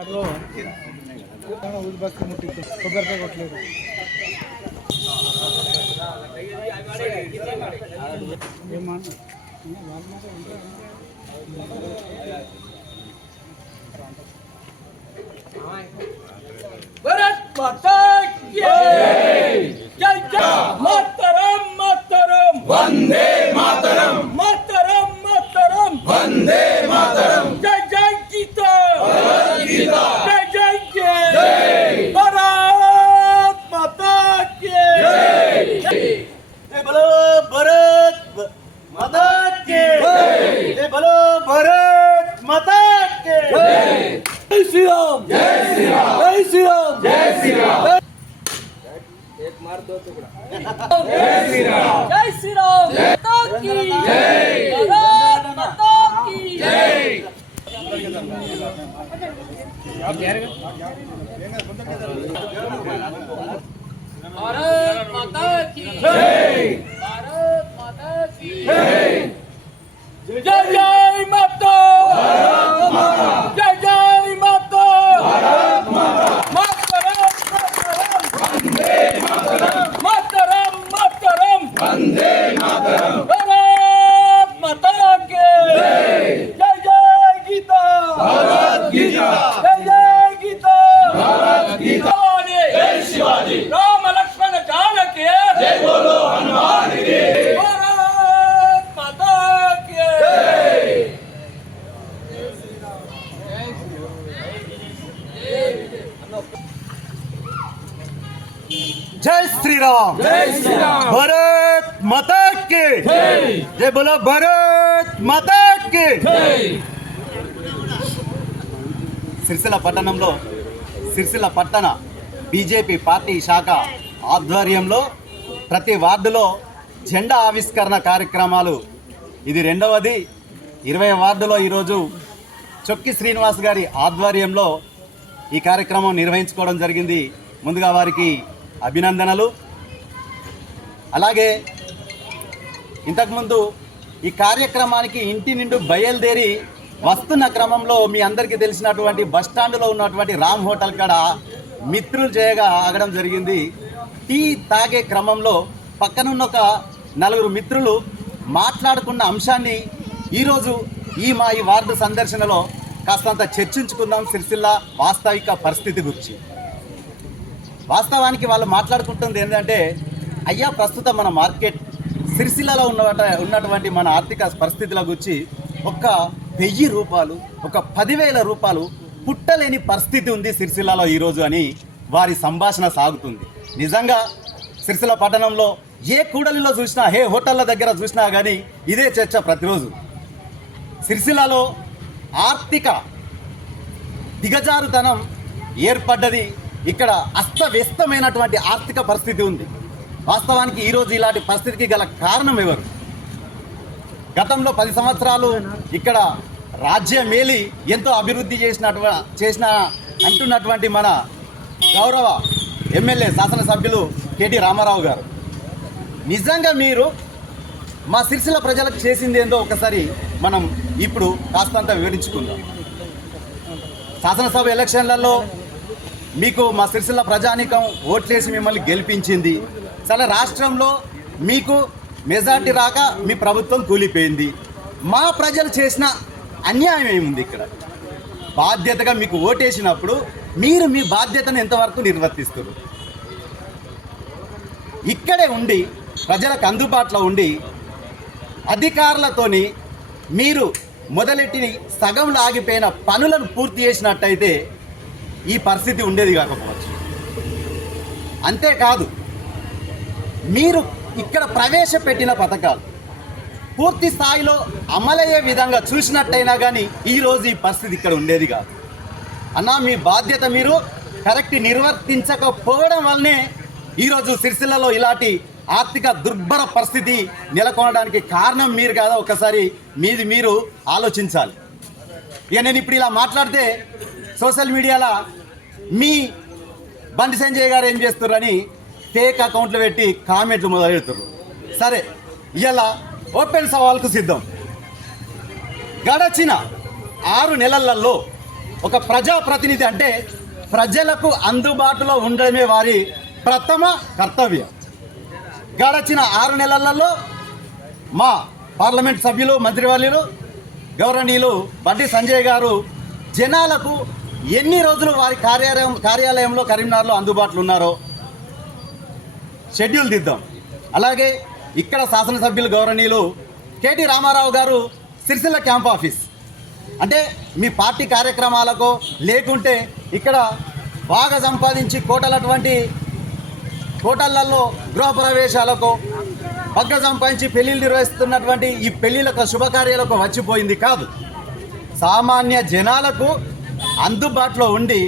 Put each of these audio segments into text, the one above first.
అదో ఊది బస్సు ముట్టి भारत माता की। जय श्री राम। जय श्री राम। जय श्री राम। जय श्री राम। जय श्री राम। माता की। जय। भारत माता की। जय भारत माता की। जय। भारत माता की। जय। जय। వందే మాతరం భారత్ మాతాకి జై జై గీతా భారత్ గీతా జై జై గీతా భారత్ గీతా జై శివాజీ రామ లక్ష్మణ జానకి జై బోలో హనుమాన్ కి భారత్ మాతాకి జై జై శ్రీరామ్ జై శ్రీరామ్ జై శ్రీరామ్ జై శ్రీరామ్ భారత్ माता के जय जय बोलो भारत माता के जय సిరిసిల్ల పట్టణంలో సిరిసిల్ల పట్టణ బీజేపీ పార్టీ శాఖ ఆధ్వర్యంలో ప్రతి వార్డులో జెండా ఆవిష్కరణ కార్యక్రమాలు ఇది రెండవది ఇరవై వార్డులో ఈరోజు చొక్కి శ్రీనివాస్ గారి ఆధ్వర్యంలో ఈ కార్యక్రమం నిర్వహించుకోవడం జరిగింది ముందుగా వారికి అభినందనలు అలాగే ఇంతకుముందు ఈ కార్యక్రమానికి ఇంటి నిండు బయలుదేరి వస్తున్న క్రమంలో మీ అందరికీ తెలిసినటువంటి బస్ స్టాండ్లో ఉన్నటువంటి రామ్ హోటల్ కాడ మిత్రులు చేయగా ఆగడం జరిగింది. టీ తాగే క్రమంలో పక్కనున్న ఒక నలుగురు మిత్రులు మాట్లాడుకున్న అంశాన్ని ఈరోజు ఈ మా ఈ వార్డు సందర్శనలో కాస్తంత చర్చించుకుందాం. సిరిసిల్ల వాస్తవిక పరిస్థితి గురించి. వాస్తవానికి వాళ్ళు మాట్లాడుకుంటుంది ఏంటంటే అయ్యా ప్రస్తుతం మన మార్కెట్ సిరిసిల్లలో ఉన్న ఉన్నటువంటి మన ఆర్థిక పరిస్థితుల గురించి ఒక వెయ్యి రూపాయలు ఒక పదివేల రూపాయలు పుట్టలేని పరిస్థితి ఉంది సిరిసిల్లలో ఈరోజు అని వారి సంభాషణ సాగుతుంది. నిజంగా సిరిసిల్ల పట్టణంలో ఏ కూడలిలో చూసినా ఏ హోటళ్ళ దగ్గర చూసినా కానీ ఇదే చర్చ ప్రతిరోజు. సిరిసిల్లలో ఆర్థిక దిగజారుతనం ఏర్పడ్డది. ఇక్కడ అస్తవ్యస్తమైనటువంటి ఆర్థిక పరిస్థితి ఉంది. వాస్తవానికి ఈరోజు ఇలాంటి పరిస్థితికి గల కారణం ఎవరు? గతంలో పది సంవత్సరాలు ఇక్కడ రాజ్యమేలి ఎంతో అభివృద్ధి చేసినటువంటి చేసిన అంటున్నటువంటి మన గౌరవ ఎమ్మెల్యే శాసనసభ్యులు కేటీ రామారావు గారు. నిజంగా మీరు మా సిరిసిల ప్రజలకు చేసింది ఏందో ఒకసారి మనం ఇప్పుడు కాస్తంత వివరించుకుందాం. శాసనసభ ఎలక్షన్లలో మీకు మా సిరిసిల్ల ప్రజానీకం ఓట్లేసి మిమ్మల్ని గెలిపించింది చాలా రాష్ట్రంలో మీకు మెజార్టీ రాక మీ ప్రభుత్వం కూలిపోయింది. మా ప్రజలు చేసిన అన్యాయం ఏముంది ఇక్కడ? బాధ్యతగా మీకు ఓటేసినప్పుడు మీరు మీ బాధ్యతను ఎంతవరకు నిర్వర్తిస్తారు ఇక్కడే ఉండి ప్రజలకు అందుబాటులో ఉండి అధికారులతోని మీరు మొదలెట్టి సగంలో ఆగిపోయిన పనులను పూర్తి చేసినట్టయితే ఈ పరిస్థితి ఉండేది కాకపోవచ్చు. అంతేకాదు మీరు ఇక్కడ ప్రవేశపెట్టిన పథకాలు పూర్తి స్థాయిలో అమలయ్యే విధంగా చూసినట్టయినా కానీ ఈరోజు ఈ పరిస్థితి ఇక్కడ ఉండేది కాదు. అన్నా మీ బాధ్యత మీరు కరెక్ట్ నిర్వర్తించకపోవడం వల్లనే ఈరోజు సిరిసిల్లలో ఇలాంటి ఆర్థిక దుర్భర పరిస్థితి నెలకొనడానికి కారణం మీరు కాదా? ఒకసారి మీది మీరు ఆలోచించాలి. ఇక నేను ఇప్పుడు ఇలా మాట్లాడితే సోషల్ మీడియాలో మీ బండి సంజయ్ గారు ఏం చేస్తున్నారని ఫేక్ అకౌంట్లు పెట్టి కామెంట్లు మొదలు పెడుతున్నారు సరే ఇలా ఓపెన్ సవాల్కు సిద్ధం. గడచిన ఆరు నెలలలో ఒక ప్రజాప్రతినిధి అంటే ప్రజలకు అందుబాటులో ఉండడమే వారి ప్రథమ కర్తవ్యం. గడచిన ఆరు నెలలలో మా పార్లమెంట్ సభ్యులు మంత్రివర్యులు గౌరవనీయులు బండి సంజయ్ గారు జనాలకు ఎన్ని రోజులు వారి కార్యాలయం కార్యాలయంలో కరీంనగర్లో అందుబాటులో ఉన్నారో షెడ్యూల్ దిద్దాం. అలాగే ఇక్కడ శాసనసభ్యులు గౌరవనీయులు కేటీ రామారావు గారు సిరిసిల్ల క్యాంప్ ఆఫీస్. అంటే మీ పార్టీ కార్యక్రమాలకు లేకుంటే ఇక్కడ బాగా సంపాదించి కోటలటువంటి హోటళ్ళలో గృహప్రవేశాలకు పగ్గ సంపాదించి పెళ్ళిళ్ళు నిర్వహిస్తున్నటువంటి ఈ పెళ్ళిళ్ళకు శుభకార్యాలకు వచ్చిపోయింది కాదు. సామాన్య జనాలకు అందుబాటులో ఉండి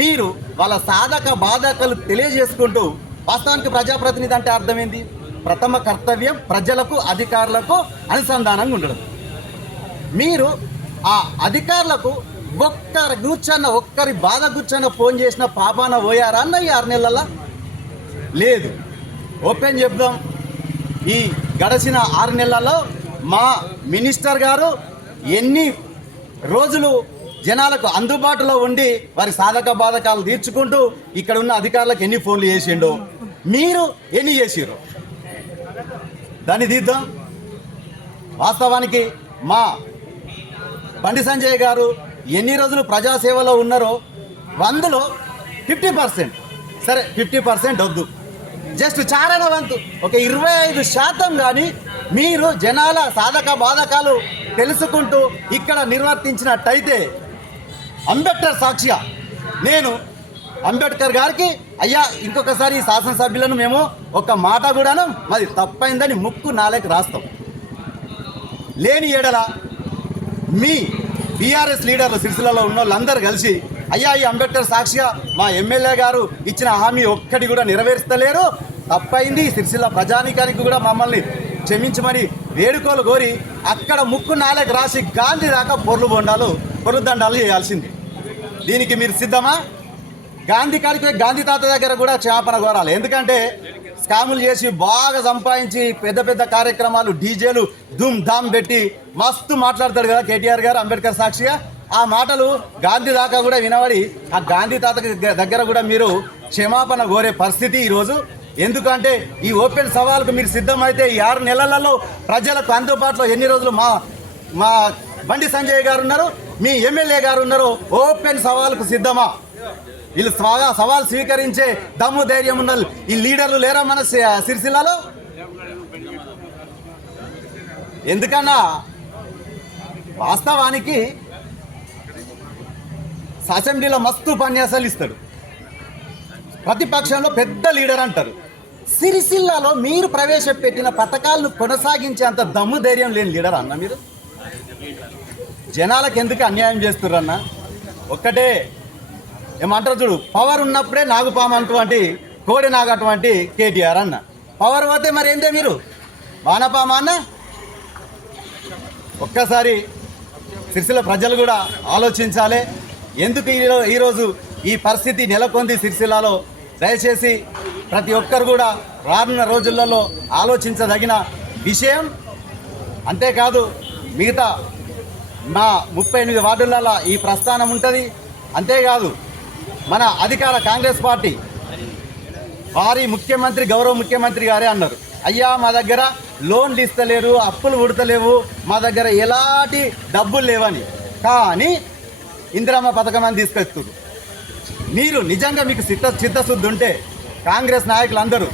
మీరు వాళ్ళ సాధక బాధకలు తెలియజేసుకుంటూ వాస్తవానికి ప్రజాప్రతినిధి అంటే అర్థమైంది? ప్రథమ కర్తవ్యం ప్రజలకు అధికారులకు అనుసంధానంగా ఉండడం. మీరు ఆ అధికారులకు ఒక్కరి కూర్చొన్న ఒక్కరి బాధ కూర్చొన్న ఫోన్ చేసిన పాపాన పోయారా అన్న ఈ ఆరు నెలల్లో లేదు. ఓపెన్ చెప్దాం. ఈ గడిచిన ఆరు నెలల్లో మా మినిస్టర్ గారు ఎన్ని రోజులు జనాలకు అందుబాటులో ఉండి వారి సాధక బాధకాలు తీర్చుకుంటూ ఇక్కడ ఉన్న అధికారులకు ఎన్ని ఫోన్లు చేసిండో మీరు ఎన్ని చేసిరు దాన్ని తీద్దాం. వాస్తవానికి మా బండి సంజయ్ గారు ఎన్ని రోజులు ప్రజాసేవలో ఉన్నారో వందలో ఫిఫ్టీ పర్సెంట్. సరే ఫిఫ్టీ పర్సెంట్ వద్దు. జస్ట్ చారణ వంతు ఒక ఇరవై ఐదు శాతం కానీ మీరు జనాల సాధక బాధకాలు తెలుసుకుంటూ ఇక్కడ నిర్వర్తించినట్టయితే అంబేద్కర్ సాక్షిగా నేను అంబేద్కర్ గారికి అయ్యా ఇంకొకసారి శాసనసభ్యులను మేము ఒక మాట కూడాను మరి తప్పైందని ముక్కు నాలేకి రాస్తాం. లేని ఏడల మీ బీఆర్ఎస్ లీడర్లు సిరిసిల్లలో ఉన్న వాళ్ళందరూ కలిసి అయ్యా ఈ అంబేద్కర్ సాక్షిగా మా ఎమ్మెల్యే గారు ఇచ్చిన హామీ ఒక్కటి కూడా నెరవేర్స్తలేరు తప్పైంది సిరిసిల్ల ప్రజానికానికి కూడా మమ్మల్ని క్షమించమని వేడుకోలు కోరి అక్కడ ముక్కు నాలుగు రాసి గాంధీ దాకా పొర్లు బొండాలు పొర్లు దండాలు చేయాల్సింది. దీనికి మీరు సిద్ధమా? గాంధీ కాడికి గాంధీ తాత దగ్గర కూడా క్షమాపణ కోరాలి ఎందుకంటే స్కాములు చేసి బాగా సంపాదించి పెద్ద పెద్ద కార్యక్రమాలు డీజేలు ధూమ్ ధామ్ పెట్టి మస్తు మాట్లాడతాడు కదా కేటీఆర్ గారు అంబేద్కర్ సాక్షిగా. ఆ మాటలు గాంధీ దాకా కూడా వినబడి ఆ గాంధీ తాత దగ్గర కూడా మీరు క్షమాపణ కోరే పరిస్థితి ఈరోజు. ఎందుకంటే ఈ ఓపెన్ సవాల్కు మీరు సిద్ధమైతే ఈ ఆరు నెలలలో ప్రజలకు అందుబాటులో ఎన్ని రోజులు మా మా బండి సంజయ్ గారు ఉన్నారు మీ ఎమ్మెల్యే గారు ఉన్నారు ఓపెన్ సవాల్కు సిద్ధమా? వీళ్ళు స్వాగా సవాల్ స్వీకరించే దమ్ము ధైర్యం ఉన్న ఈ లీడర్లు లేరా మన సి- సిరిసిల్లలో? ఎందుకన్నా? వాస్తవానికి అసెంబ్లీలో మస్తు ఉపన్యాసాలు ఇస్తాడు. ప్రతిపక్షంలో పెద్ద లీడర్ అంటారు. సిరిసిల్లాలో మీరు ప్రవేశపెట్టిన పథకాలను కొనసాగించేంత దమ్ము ధైర్యం లేని లీడర్ అన్న మీరు? జనాలకు ఎందుకు అన్యాయం చేస్తుర్రన్న? ఒక్కటే ఏమంటారు చూడు పవర్ ఉన్నప్పుడే నాగుపాము అటువంటి కోడి నాగు అటువంటి కేటీఆర్ అన్న. పవర్ పోతే మరి ఏందే మీరు? వానపామ అన్న? ఒక్కసారి సిరిసిల్ల ప్రజలు కూడా ఆలోచించాలి. ఎందుకు ఈరో- ఈరోజు ఈ పరిస్థితి నెలకొంది సిరిసిల్లలో? దయచేసి ప్రతి ఒక్కరు కూడా రానున్న రోజులలో ఆలోచించదగిన విషయం అంతేకాదు మిగతా మా ముప్పై ఎనిమిది వార్డులలో ఈ ప్రస్థానం ఉంటుంది. అంతేకాదు మన అధికార కాంగ్రెస్ పార్టీ వారి ముఖ్యమంత్రి గౌరవ ముఖ్యమంత్రి గారే అన్నారు. అయ్యా మా దగ్గర లోన్లు ఇస్తలేరు అప్పులు ఉడతలేవు మా దగ్గర ఎలాంటి డబ్బులు లేవని. కానీ ఇందిరమ్మ పథకం అని తీసుకొస్తారు మీరు నిజంగా మీకు చిత్త చిత్తశుద్ధి ఉంటే కాంగ్రెస్ నాయకులందరూ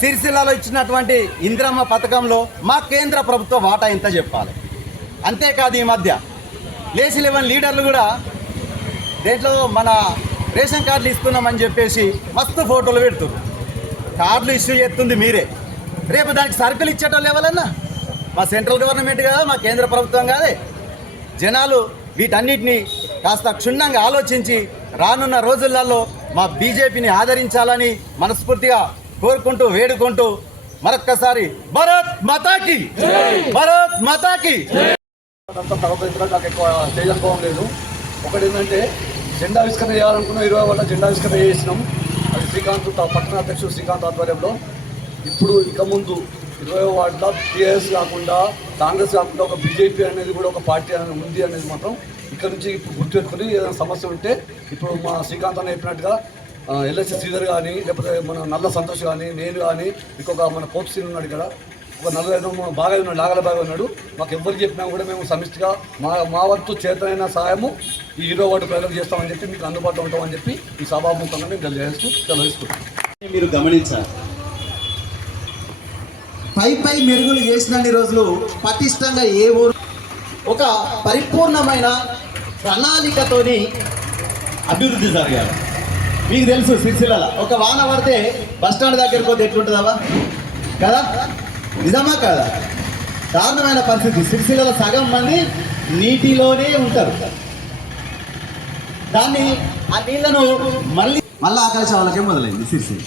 సిరిసిల్లలో ఇచ్చినటువంటి ఇందిరమ్మ పథకంలో మా కేంద్ర ప్రభుత్వ వాటా ఎంత చెప్పాలి? అంతేకాదు ఈ మధ్య లేచి లెవెన్ లీడర్లు కూడా దేంట్లో మన రేషన్ కార్డులు ఇస్తున్నామని చెప్పేసి మస్తు ఫోటోలు పెడుతుంది కార్డులు ఇష్యూ చేస్తుంది మీరే. రేపు దానికి సర్కిల్ ఇచ్చేటోళ్ళు ఎవరన్నా? మా సెంట్రల్ గవర్నమెంట్ కాదా మా కేంద్ర ప్రభుత్వం కాదే. జనాలు వీటన్నిటిని కాస్త క్షుణ్ణంగా ఆలోచించి రానున్న రోజులలో మా బీజేపీని ఆదరించాలని మనస్ఫూర్తిగా కోరుకుంటూ వేడుకుంటూ మరొక్కసారి భరత్ మతాకి! భరత్ మతాకి! తర్వాత నాకు ఎక్కువ లేదు. ఒకటి ఏంటంటే జెండా ఆవిష్కరణ చేయాలనుకున్న ఇరవై వల్ల జెండా ఆవిష్కరణ చేసినాం. అది శ్రీకాంత్ పట్టణ అధ్యక్షుడు శ్రీకాంత్ ఆధ్వర్యంలో. ఇప్పుడు ఇక ముందు ఇరవై వార్డులో టీఆర్ఎస్ కాకుండా కాంగ్రెస్ కాకుండా ఒక బీజేపీ అనేది కూడా ఒక పార్టీ అనేది ఉంది అనేది మాత్రం ఇక్కడ నుంచి ఇప్పుడు గుర్తుపెట్టుకుని ఏదైనా సమస్య ఉంటే ఇప్పుడు మా శ్రీకాంత్ అని చెప్పినట్టుగా ఎల్ఎస్సి శ్రీధర్ కానీ లేకపోతే మన నల్ల సంతోష్ కానీ నేను కానీ ఇంకొక మన పోప్ సీన్ ఉన్నాడు ఇక్కడ. ఒక నలుగురు ఐదు మంది బాగా ఉన్నాడు నాగల బాగా ఉన్నాడు. మాకు ఎవరికి చెప్పినా కూడా మేము సమిష్టిగా మా మా వంతు చేతనైన సహాయము ఈ హీరో వార్డు ప్రజలకు చేస్తామని చెప్పి మీకు అందుబాటులో ఉంటామని చెప్పి ఈ సభాముఖంగా మేము తెలియజేస్తూ తెలియజేసుకుంటాం మీరు గమనించాలి. పై పై మెరుగులు చేసినన్ని రోజులు పటిష్టంగా ఏ ఊరు ఒక పరిపూర్ణమైన ప్రణాళికతోని అభివృద్ధి జరగాలి. మీకు తెలుసు సిరిసిల్ల ఒక వాన పడితే బస్ స్టాండ్ దగ్గరికి పోతే ఎట్లుంటుందవా కదా? నిజమా కాదా? దారుణమైన పరిస్థితి. సిరిసిల్ల సగం మంది నీటిలోనే ఉంటారు. దాన్ని ఆ నీళ్ళను మళ్ళీ మళ్ళీ ఆకలిసే వాళ్ళకే మొదలైంది? సిరిసిల్ల.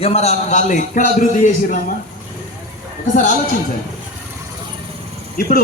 ఇక మరి వాళ్ళు ఎక్కడ అభివృద్ధి చేసిరమ్మా ఒకసారి ఆలోచించండి. ఇప్పుడు